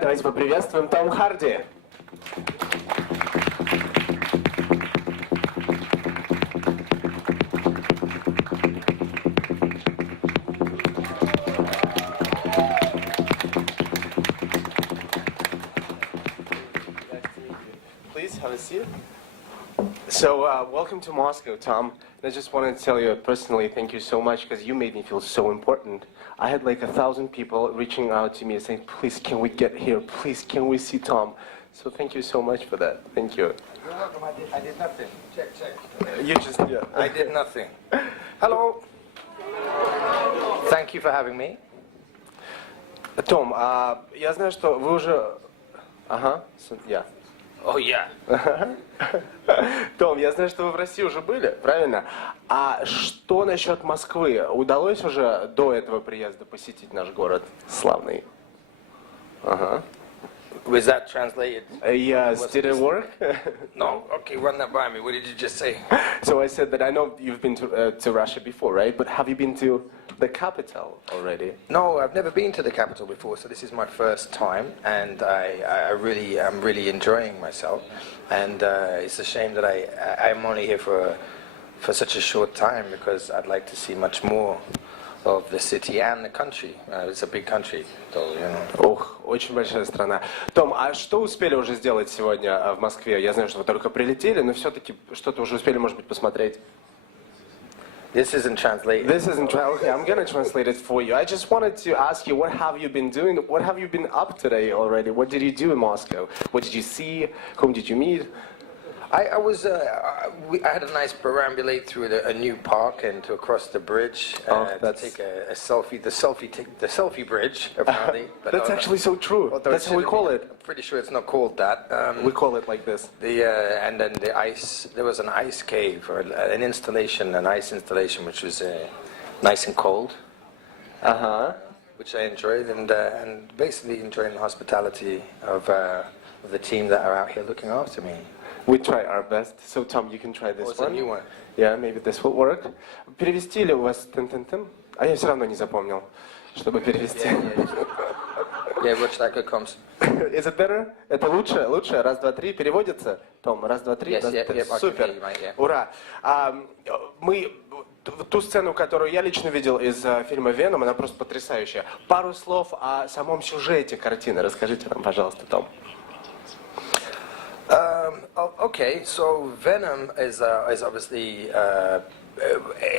Давайте поприветствуем Томом Харди. Please have a seat. So, welcome to Moscow, Tom. And I just wanted to tell you personally, thank you so much, because you made me feel so important. I had like 1,000 people reaching out to me saying, please, can we get here? Please, can we see Tom? So thank you so much for that. Thank you. You're welcome. I did nothing. Check. You just, yeah. I did nothing. Hello. Thank you for having me. Том, я знаю, что вы уже... Ага, я. Oh, yeah. Том, я знаю, что вы в России уже были, правильно? А что насчет Москвы? Удалось уже до этого приезда посетить наш город славный? Ага. Was that translated? Yes, did it work? No? Okay, run that by me. What did you just say? So I said that I know you've been to Russia before, right? But have you been to the capital already? No, I've never been to the capital before, so this is my first time, and I'm really enjoying myself. And it's a shame that I'm only here for such a short time, because I'd like to see much more of the city and the country. It's a big country, so, you know. Ох, очень большая страна. Том, а что успели уже сделать сегодня в Москве? Я знаю, что вы только прилетели, но все-таки что-то уже успели, может быть, посмотреть. This isn't translated. This isn't okay, I'm gonna translate it for you. I just wanted to ask you, what have you been doing? What have you been up today already? What did you do in Moscow? What did you see? Whom did you meet? I had a nice perambulate through a new park and to across the bridge to take a selfie. The selfie bridge, apparently. But that's actually so true. That's how we call it. I'm pretty sure it's not called that. We call it like this. And then the ice. There was an ice cave or an ice installation, which was nice and cold. Which I enjoyed, and basically enjoying the hospitality of the team that are out here looking after me. We try our best. So, Tom, you can try this one. A new one? Yeah, maybe this will work. Перевести ли у вас тын-тын-тын? А я все равно не запомнил, чтобы перевести. Yeah, which like it comes. Is it better? Это лучше? Лучше? Раз, два, три. Переводится? Том, раз, два, три. Yes, Супер. Ура. Мы... Ту сцену, которую я лично видел из фильма «Веном», она просто потрясающая. Пару слов о самом сюжете картины. Расскажите нам, пожалуйста, Том. Okay, so Venom is obviously a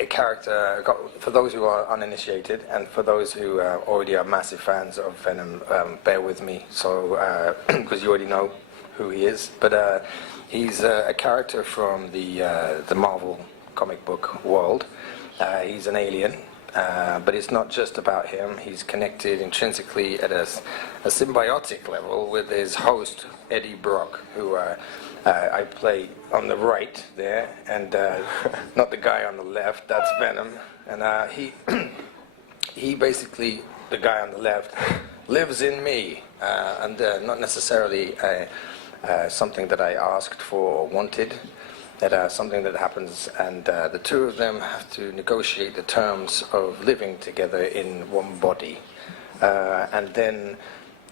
character, for those who are uninitiated, and for those who already are massive fans of Venom, bear with me, so because you already know who he is. But he's a character from the Marvel comic book world. He's an alien. But it's not just about him. He's connected intrinsically at a symbiotic level with his host, Eddie Brock, who I play on the right there, and not the guy on the left. That's Venom. And he basically, the guy on the left, lives in me, and not necessarily something that I asked for or wanted. That something that happens, and the two of them have to negotiate the terms of living together in one body. And then,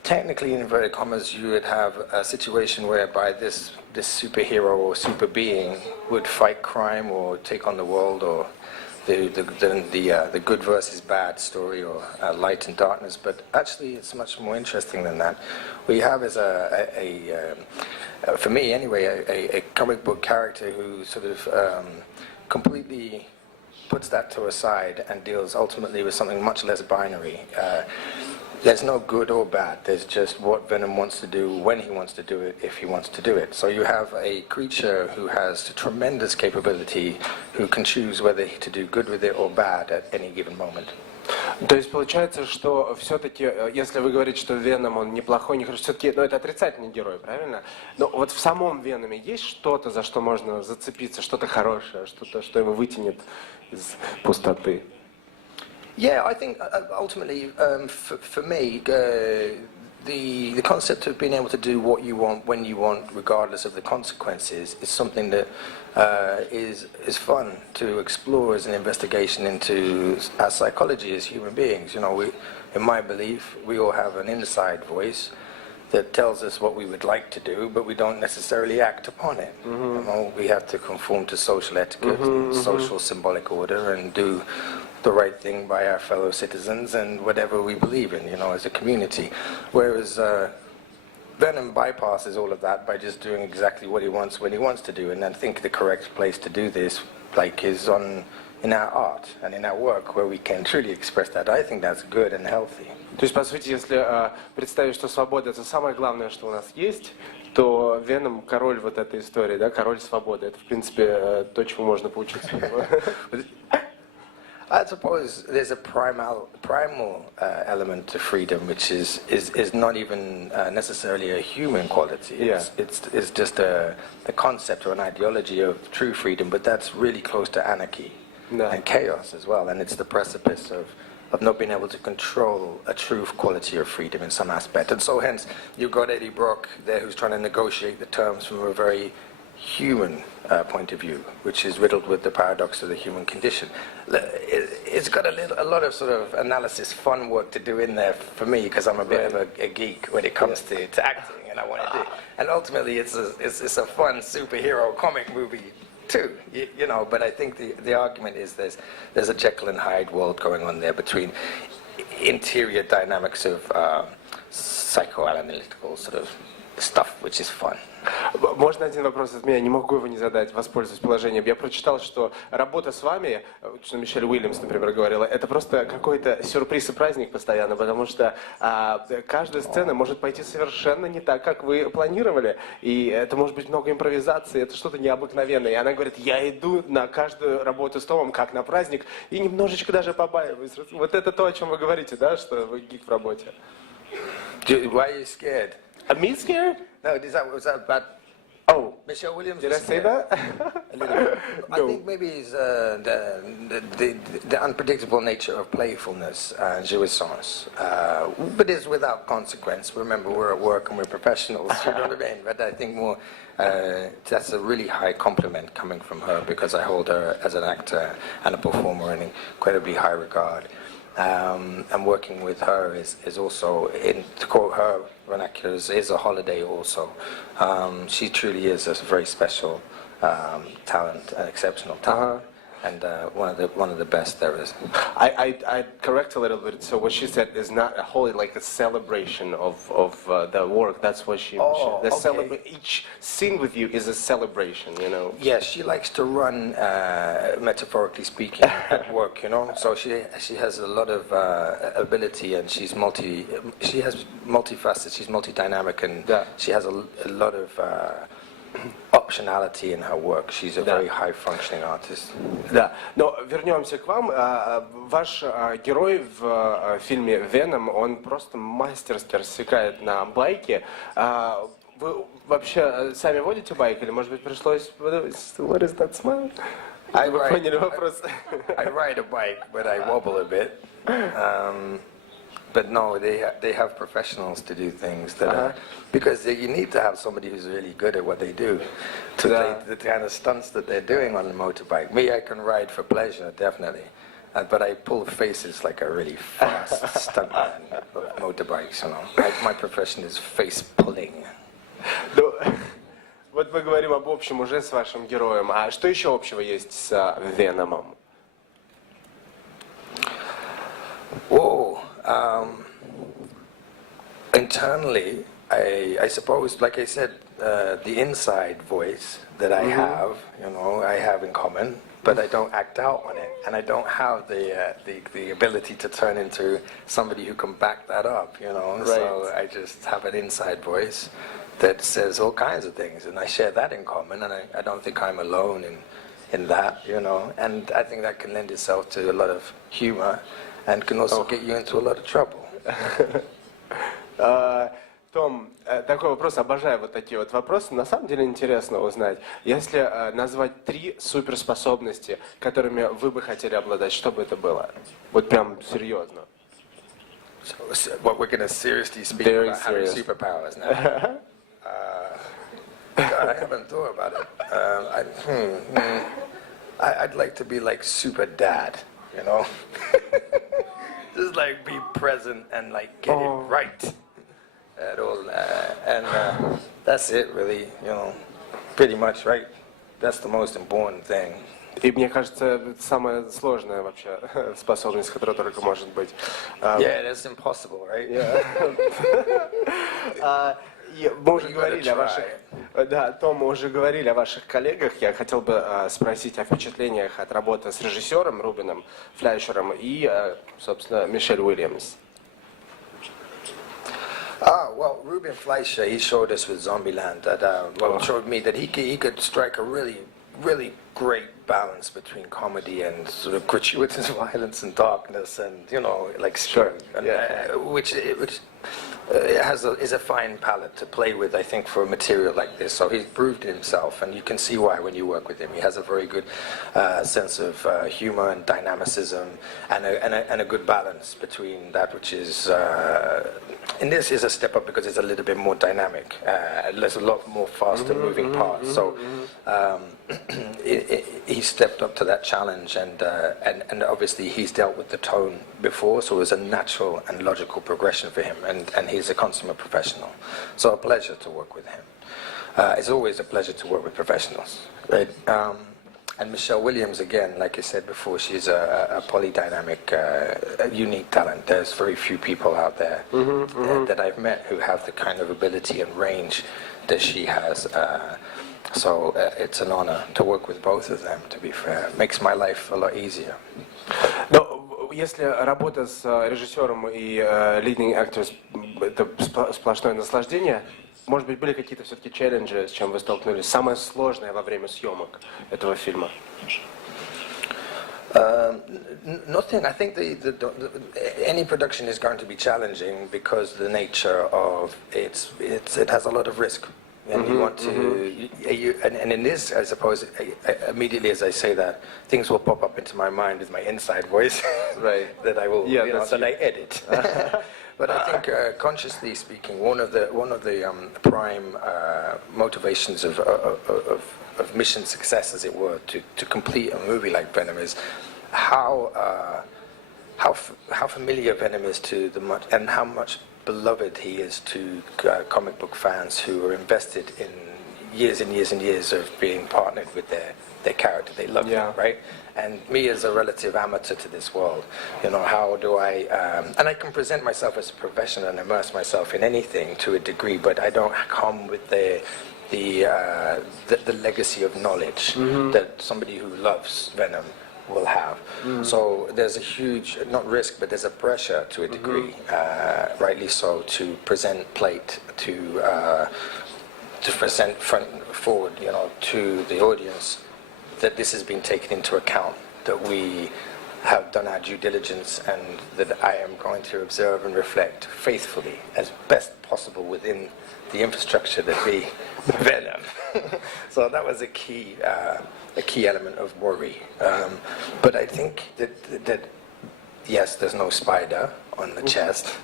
technically, in inverted commas, you would have a situation whereby this superhero or super being would fight crime or take on the world, or the good versus bad story, or light and darkness. But actually, it's much more interesting than that. What you have is for me anyway, a comic book character who sort of completely puts that to a side and deals ultimately with something much less binary. There's no good or bad. There's just what Venom wants to do, when he wants to do it, if he wants to do it. So you have a creature who has tremendous capability, who can choose whether to do good with it or bad at any given moment. То есть получается, что все-таки, если вы говорите, что Веном, он неплохой, не хороший, все-таки, ну, это отрицательный герой, правильно? Но вот в самом Веноме есть что-то, за что можно зацепиться, что-то хорошее, что-то, что его вытянет из пустоты? Yeah, I think ultimately, for me, the concept of being able to do what you want, when you want, regardless of the consequences, is something that is fun to explore as an investigation into our psychology as human beings. You know, in my belief, we all have an inside voice that tells us what we would like to do, but we don't necessarily act upon it. You know, we have to conform to social etiquette, social symbolic order, and do the right thing by our fellow citizens and whatever we believe in, you know, as a community. Whereas Venom bypasses all of that by just doing exactly what he wants when he wants to do, and I think the correct place to do this, like, is in our art and in our work, where we can truly express that. I think that's good and healthy. То есть, по сути, если представить, что свобода — это самое главное, что у нас есть, то Веном — король вот этой истории, да, король свободы. Это, в принципе, то, чему можно поучиться. I suppose there's a primal element to freedom, which is not even necessarily a human quality. Yeah. It's just a concept or an ideology of true freedom, but that's really close to anarchy and chaos as well. And it's the precipice of not being able to control a true quality of freedom in some aspect. And so hence, you've got Eddie Brock there, who's trying to negotiate the terms from a very human point of view, which is riddled with the paradox of the human condition. It's got a lot of sort of analysis, fun work to do in there for me, because I'm a bit of a geek when it comes to acting, and I want to do. And ultimately, it's a fun superhero comic movie too, you know. But I think the argument is there's a Jekyll and Hyde world going on there between interior dynamics of psychoanalytical sort of stuff, which is fun. Можно один вопрос от меня? Не могу его не задать, воспользуюсь положением. Я прочитал, что работа с вами, что Мишель Уильямс, например, говорила, это просто какой-то сюрприз и праздник постоянно, потому что каждая сцена может пойти совершенно не так, как вы планировали, и это может быть много импровизации, это что-то необыкновенное. И она говорит, я иду на каждую работу с Томом как на праздник, и немножечко даже побаиваюсь. Вот это то, о чем вы говорите, да, что вы гик в работе. Why are you scared? Me scared? No, was that bad? Oh, Michelle Williams. Did I say that? A little bit. I think maybe it's the unpredictable nature of playfulness and jouissance, but it's without consequence. Remember, we're at work and we're professionals. You know what I mean? But I think more that's a really high compliment coming from her, because I hold her as an actor and a performer in incredibly high regard. And working with her is also, to quote her vernacular, is a holiday also. She truly is a very special talent, an exceptional talent, and one of the best there is. I correct a little bit. So what she said is not a holy, like a celebration of the work. That's what she. Each scene with you is a celebration, you know. Yes, she likes to run, metaphorically speaking, at work. You know, so she has a lot of ability, and she has multifaceted. She's multi-dynamic, and she has a lot of optionality in her work. She's a very high-functioning artist. Да, но вернемся к вам. Ваш герой в фильме «Веном», он просто мастерски рассекает на байке. Вы вообще сами водите байк, или, может быть, пришлось... What is that smile? Вы поняли вопрос? I ride a bike, but I wobble a bit. But no, they have professionals to do things that because you need to have somebody who's really good at what they do to play the kind of stunts that they're doing on a motorbike. Me, I can ride for pleasure, definitely, but I pull faces like a really fast stuntman of motorbikes. You know, my profession is face pulling. Ну, вот мы говорим об общем уже с вашим героем. А что еще общего есть с Веномом? Whoa. Internally, I suppose, like I said, the inside voice that I have, you know, I have in common, but I don't act out on it, and I don't have the ability to turn into somebody who can back that up, you know. Right. So I just have an inside voice that says all kinds of things, and I share that in common, and I don't think I'm alone in that, you know. And I think that can lend itself to a lot of humor. And can also get you into a lot of trouble. Том, такой вопрос, обожаю вот такие вот вопросы. На самом деле интересно узнать, если назвать 3 суперспособности, которыми вы бы хотели обладать, что бы это было? Вот прям серьезно. So what we're going to seriously speak about having superpowers now. God, I haven't thought about it. I'd like to be like super dad. You know, just like be present and like get it right at all That's it, really. You know, pretty much, right? That's the most important thing. И мне кажется, это самая сложная вообще способность, которая только может быть. Yeah, that's impossible, right? Мы уже говорили о ваших, да, Том, мы уже говорили о ваших коллегах. Я хотел бы спросить о впечатлениях от работы с режиссером Рубеном Флейшером и, собственно, Мишель Уильямс. Well, Ruben Fleischer, he showed us with Zombieland that, showed me that he could strike a really great balance between comedy and sort of gratuitous violence and darkness and, you know, like Sure, which is a fine palette to play with, I think, for a material like this. So he's proved himself, and you can see why when you work with him. He has a very good sense of humor and dynamicism, and a good balance between that which is. And this is a step up because it's a little bit more dynamic. There's a lot more faster moving parts. So he stepped up to that challenge, and obviously he's dealt with the tone before, so it was a natural and logical progression for him. And he's a consummate professional. So a pleasure to work with him. It's always a pleasure to work with professionals, right? And Michelle Williams, again, like I said before, she's a polydynamic, unique talent. There's very few people out there that I've met who have the kind of ability and range that she has. So it's an honor to work with both of them, to be fair. It makes my life a lot easier. Но если работа с режиссером и leading actors это сплошное наслаждение, может быть, были какие-то все-таки челленджи, с чем вы столкнулись? Самое сложное во время съемок этого фильма? Nothing. I think any production is going to be challenging because the nature of it has a lot of risk. And you want to, and in this, I suppose, immediately as I say that, things will pop up into my mind with my inside voice, right? That I will, that I edit. But I think, consciously speaking, one of the prime motivations of mission success, as it were, to complete a movie like Venom is how familiar Venom is to and how much beloved he is to comic book fans who are invested in years and years and years of being partnered with their character. They love him, right? And me as a relative amateur to this world, how do I... and I can present myself as a professional and immerse myself in anything to a degree, but I don't come with the legacy of knowledge that somebody who loves Venom will have. So there's a huge, not risk, but there's a pressure to a degree, rightly so, to present plate, to present front and forward, to the audience, that this has been taken into account, that we have done our due diligence, and that I am going to observe and reflect faithfully as best possible within the infrastructure that be Venom. So that was a key element of worry. But I think that yes, there's no spider on the chest,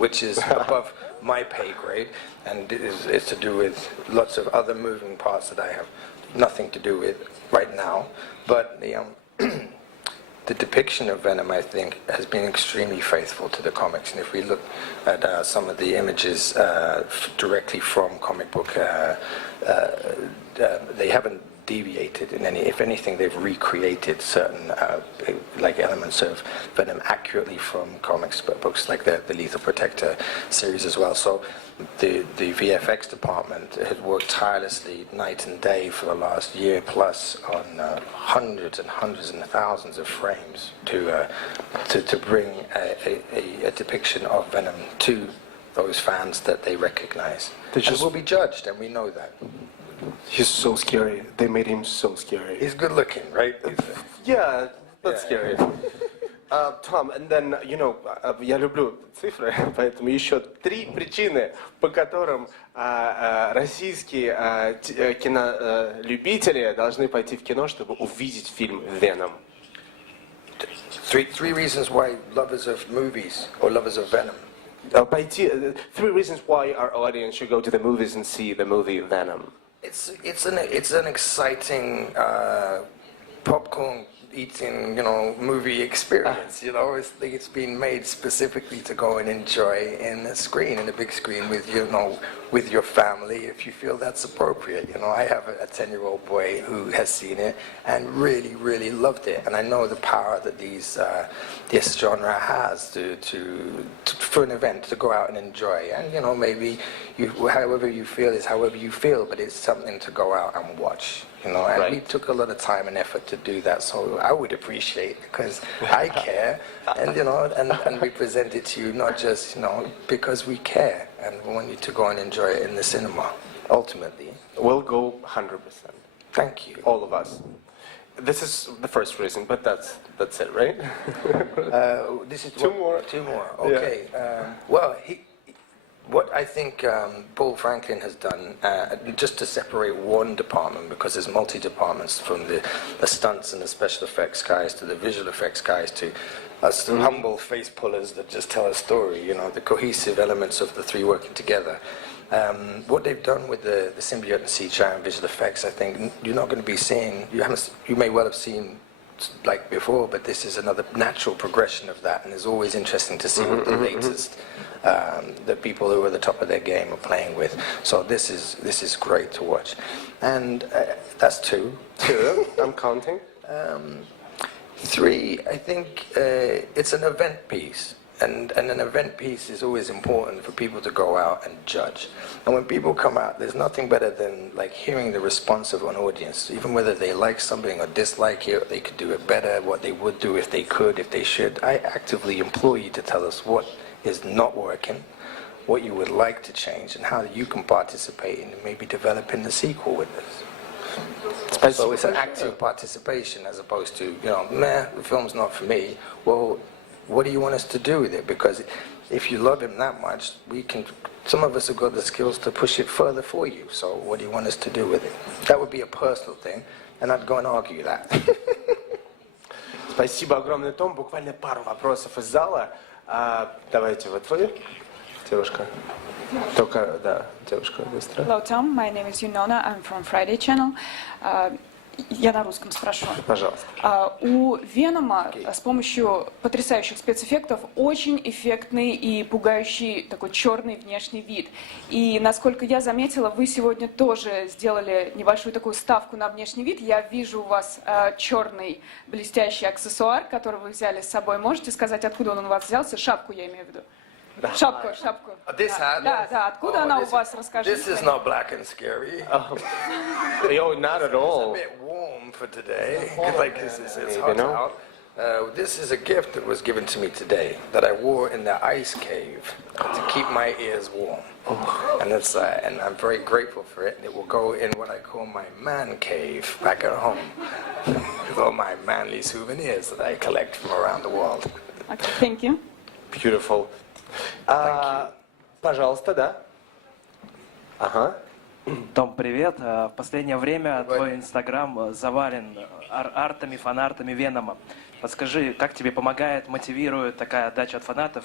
which is above my pay grade, and it's to do with lots of other moving parts that I have nothing to do with right now. But the depiction of Venom, I think, has been extremely faithful to the comics. And if we look at some of the images directly from comic book, they haven't deviated in any. If anything, they've recreated certain like elements of Venom accurately from comics books, like the Lethal Protector series as well. So the VFX department has worked tirelessly night and day for the last year plus on hundreds and thousands of frames to bring a depiction of Venom to those fans that they recognize. And will be judged, and we know that. He's so scary. They made him so scary. He's good looking, right? Yeah, that's scary. Tom, and then, я люблю цифры, поэтому еще 3 причины, по которым российские кинолюбители должны пойти в кино, чтобы увидеть фильм «Веном». Three reasons why lovers of movies or lovers of Venom. 3 reasons why our audience should go to the movies and see the movie Venom. It's an exciting popcorn eating, movie experience. It's been made specifically to go and enjoy in a big screen with with your family if you feel that's appropriate. You know, I have a 10-year-old boy who has seen it and really, really loved it. And I know the power that this genre has for an event to go out and enjoy. And, you know, maybe however you feel is however you feel, but it's something to go out and watch. You know, and we took a lot of time and effort to do that, so I would appreciate it because I care, and you know, and we present it to you not just, you know, because we care and we want you to go and enjoy it in the cinema. Ultimately, We'll go 100%. thank you. All of us. This is the first reason, but that's it, right? This is Two more. Two more. Okay. Well, what I think Paul Franklin has done, just to separate one department, because there's multi-departments, from the stunts and the special effects guys to the visual effects guys to us humble face pullers that just tell a story, you know, the cohesive elements of the three working together. What they've done with the symbiote and CGI and visual effects, I think you're not going to be seeing, you may well have seen like before, but this is another natural progression of that, and it's always interesting to see what the latest the people who are at the top of their game are playing with. So this is great to watch, and that's two. I'm counting. Three, I think it's an event piece. And an event piece is always important for people to go out and judge. And when people come out, there's nothing better than like hearing the response of an audience, even whether they like something or dislike it, or they could do it better, what they would do if they could, if they should. I actively implore you to tell us what is not working, what you would like to change, and how you can participate in maybe developing the sequel with this. So it's an active participation as opposed to, you know, the film's not for me. Well, what do you want us to do with it? Because if you love him that much, some of us have got the skills to push it further for you. So what do you want us to do with it? That would be a personal thing, and I'd go and argue that. Спасибо огромное, Том. Буквально пару вопросов из зала. Давайте, вот вы, девушка. Только, да, девушка, быстро. Hello, Tom. My name is Yunona. I'm from Friday Channel. Я на русском спрошу. Пожалуйста. У Венома с помощью потрясающих спецэффектов очень эффектный и пугающий такой черный внешний вид. И, насколько я заметила, вы сегодня тоже сделали небольшую такую ставку на внешний вид. Я вижу у вас черный блестящий аксессуар, который вы взяли с собой. Можете сказать, откуда он у вас взялся? Шапку я имею в виду. Шапку. This hat? Да, откуда она у вас, расскажите. This is not black and scary. Yo, not at all. It's a bit warm for today. Like it's hot out. This is a gift that was given to me today that I wore in the ice cave to keep my ears warm. And and I'm very grateful for it. It will go in what I call my man cave back at home with all my manly souvenirs that I collect from around the world. Okay, thank you. Beautiful. Пожалуйста, да. Ага. Том, привет. В последнее время твой инстаграм завален артами, фанартами Венома. Подскажи, как тебе помогает, мотивирует такая отдача от фанатов?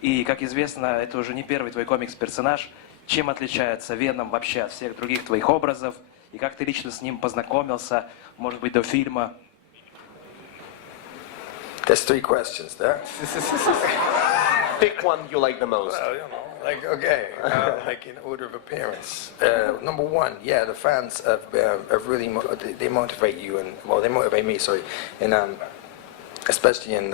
И, как известно, это уже не первый твой комикс-персонаж. Чем отличается Веном вообще от всех других твоих образов? И как ты лично с ним познакомился, может быть, до фильма? There's three questions there. Pick one you like the most. Well, you know, like, okay, like in order of appearance. Number one, yeah, the fans have really, they motivate you, and, well, they motivate me, sorry, in, especially in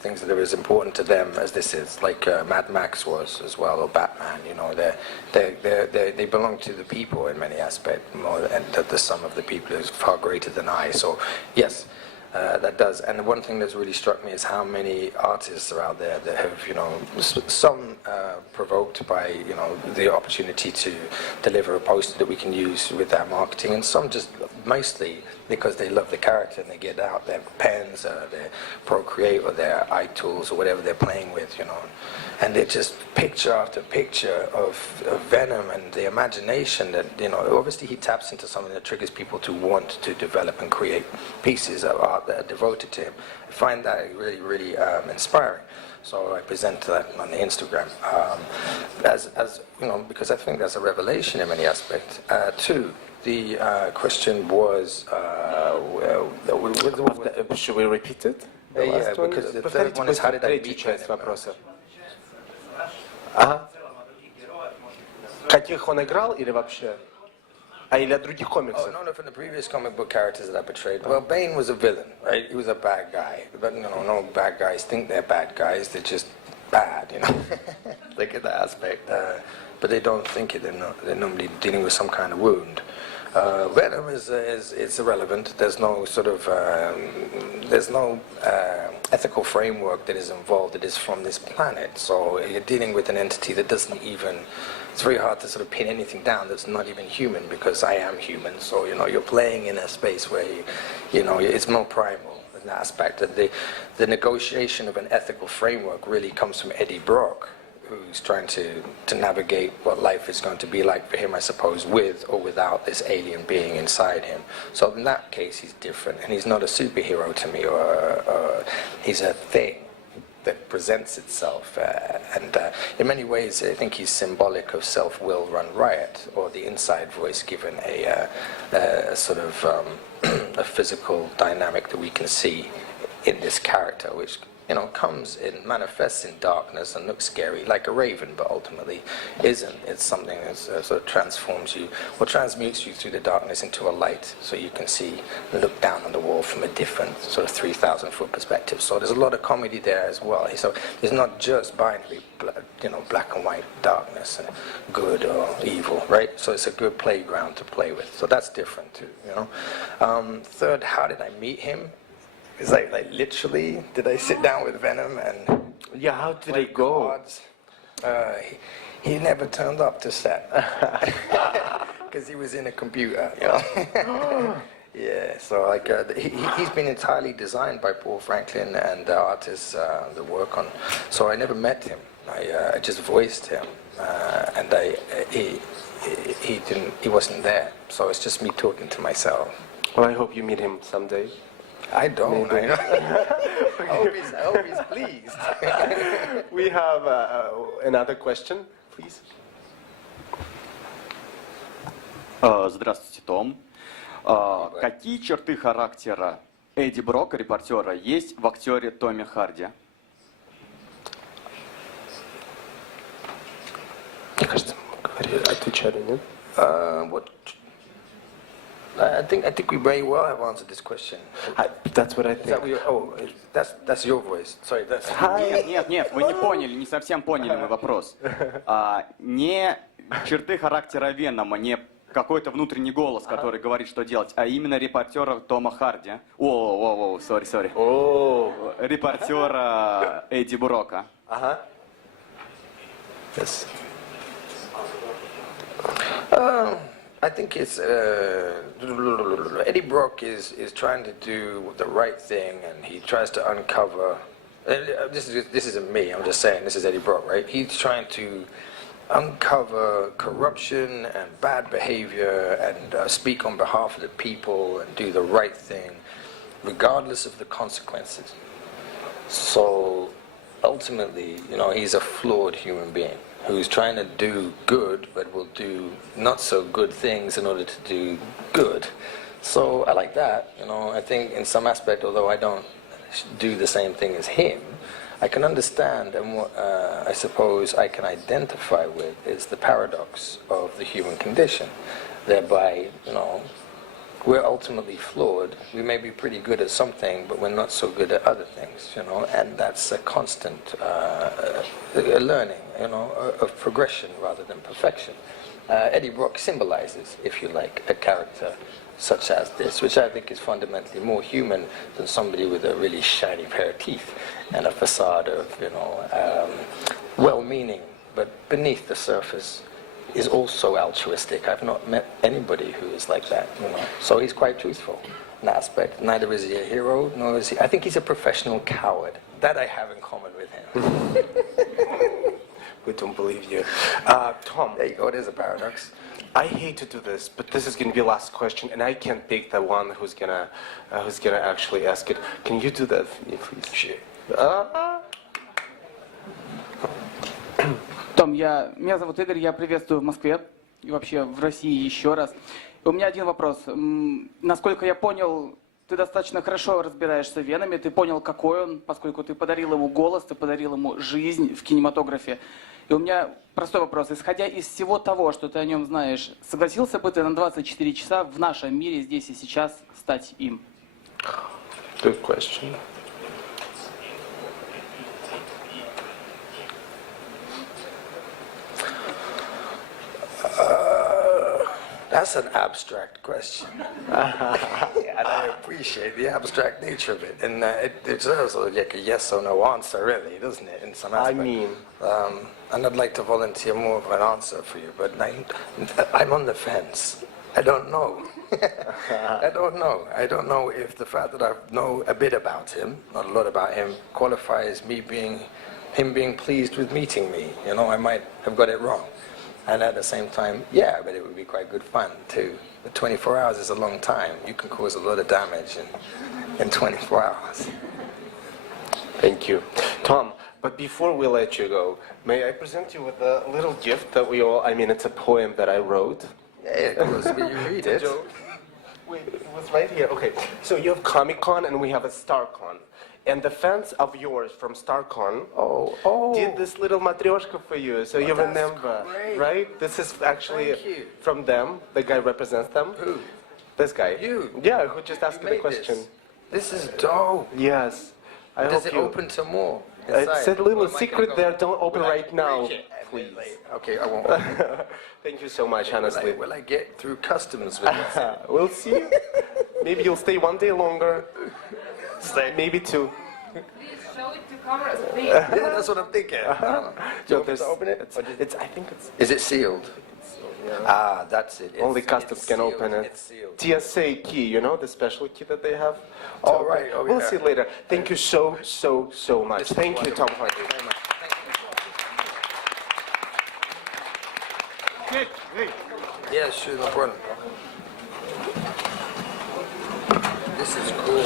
things that are as important to them as this is, like Mad Max was as well, or Batman, you know, they belong to the people in many aspects, more, and the sum of the people is far greater than I, so, yes. That does, and one thing that's really struck me is how many artists are out there that have, you know, some provoked by, you know, the opportunity to deliver a poster that we can use with that marketing, and some just mostly because they love the character and they get out their pens, their Procreate or their iTools or whatever they're playing with, you know, and they just picture after picture of Venom and the imagination that, you know, obviously he taps into something that triggers people to want to develop and create pieces of art that are devoted to him. I find that really, really inspiring. So I present that on the Instagram as you know, because I think that's a revelation in many aspects. Two, the question was, should we repeat it? Yeah, because the third one is how did I beat часть Venom? вопроса. Ага. каких он играл или вообще? А или от других Oh, комиксов? no, from the previous comic book characters that I portrayed. Well, Bane was a villain, right? He was a bad guy. But no bad guys think they're bad guys. They're just bad, you know. Look at that aspect. But they don't think it. They're normally dealing with some kind of wound. Venom is it's irrelevant. There's no sort of ethical framework that is involved. That is from this planet. So you're dealing with an entity that doesn't even. It's very hard to sort of pin anything down that's not even human because I am human. So you're playing in a space where it's more primal in that aspect. That the negotiation of an ethical framework really comes from Eddie Brock, who's trying to navigate what life is going to be like for him, I suppose, with or without this alien being inside him. So in that case, he's different, and he's not a superhero to me, or he's a thing that presents itself. And in many ways, I think he's symbolic of self-will run riot, or the inside voice given a sort of a physical dynamic that we can see in this character, which comes in, manifests in darkness and looks scary, like a raven, but ultimately isn't. It's something that sort of transforms you, or transmutes you through the darkness into a light, so you can see, look down on the wall from a different sort of 3,000-foot perspective. So there's a lot of comedy there as well. So it's not just binary, black and white darkness and good or evil, right? So it's a good playground to play with. So that's different too, Third, how did I meet him? It's like literally, did I sit down with Venom and Yeah, how did play it go? cards? He never turned up to set because he was in a computer. Yeah, so he's been entirely designed by Paul Franklin and the artists that work on. So I never met him. I just voiced him, and he wasn't there. So it's just me talking to myself. Well, I hope you meet him someday. I don't. Maybe. I know. I hope he's pleased. We have another question, please. Здравствуйте, Том. Какие черты характера Эдди Брока, репортера, есть в актере Томе Харди? Мне кажется, мы отвечали, нет? What? I think we very well have answered this question. That's what I Is that think. what that's your voice. Sorry, that's. Нет, вы не поняли, не совсем поняли мой вопрос. Не черты характера Венома, не какой-то внутренний голос, который говорит, что делать, а именно репортера Тома Харди. Сори. Репортера Эдди Брока. Ага. Yes. I think it's Eddie Brock is trying to do the right thing, and he tries to uncover. This isn't me. I'm just saying this is Eddie Brock, right? He's trying to uncover corruption and bad behavior, and speak on behalf of the people and do the right thing, regardless of the consequences. So ultimately, he's a flawed human being who's trying to do good, but will do not so good things in order to do good. So I like that. I think in some aspect, although I don't do the same thing as him, I can understand, and what I suppose I can identify with is the paradox of the human condition. Thereby, we're ultimately flawed. We may be pretty good at something, but we're not so good at other things, and that's a constant learning, of progression rather than perfection. Eddie Brock symbolizes, if you like, a character such as this, which I think is fundamentally more human than somebody with a really shiny pair of teeth and a facade of, well-meaning, but beneath the surface is also altruistic. I've not met anybody who is like that, So he's quite truthful in that aspect. Neither is he a hero, nor is he. I think he's a professional coward. That I have in common with him. We don't believe you. Tom. There you go. It is a paradox. I hate to do this, but this is going to be the last question, and I can't pick the one who's gonna actually ask it. Can you do that for me, please? Sure. Том, меня зовут Игорь, я приветствую в Москве и вообще в России еще раз. У меня один вопрос. Насколько я понял, ты достаточно хорошо разбираешься в Веноме, ты понял, какой он, поскольку ты подарил ему голос, ты подарил ему жизнь в кинематографе. И у меня простой вопрос. Исходя из всего того, что ты о нем знаешь, согласился бы ты на 24 часа в нашем мире, здесь и сейчас, стать им? Good question. That's an abstract question. And I appreciate the abstract nature of it. And it deserves like a yes or no answer, really, doesn't it, in some I aspect? mean, And I'd like to volunteer more of an answer for you, but I'm on the fence. I don't know. I don't know. I don't know if the fact that I know a bit about him, not a lot about him, qualifies him being pleased with meeting me. You know, I might have got it wrong. And at the same time, yeah, but it would be quite good fun too. But 24 hours is a long time. You can cause a lot of damage in 24 hours. thank you. Tom, but before we let you go, may I present you with a little gift that it's a poem that I wrote. Yeah, of course, but you read it. Wait, it was right here. Okay, so you have Comic-Con and we have a StarCon. And the fans of yours from StarCon did this little matryoshka for you, so you that's remember, great. right? This is actually Thank you. from them. The guy represents them. Who? This guy. You? Yeah, who just asked You me the made question. This is dope. Yes. I Does hope it you. open to more? It's inside? a little Or am I secret gonna there. Don't open will I right now, break it and please. then, like, okay, I won't. Thank you so much, honestly. Will I get through customs with this? We'll see. Maybe you'll stay one day longer. Maybe two. Show it to cameras, please. Yeah, that's what I'm thinking. Do you want me there's- to open it? I think it's Is it sealed? Ah, that's it. only It's customs can sealed, open it. It's sealed. TSA key, you know, the special key that they have. Oh, So, right. Oh, we'll yeah. see later. Thank you so much. Thank you, Tom Hardy. Thank you very much. Yeah, sure, no problem. This is cool.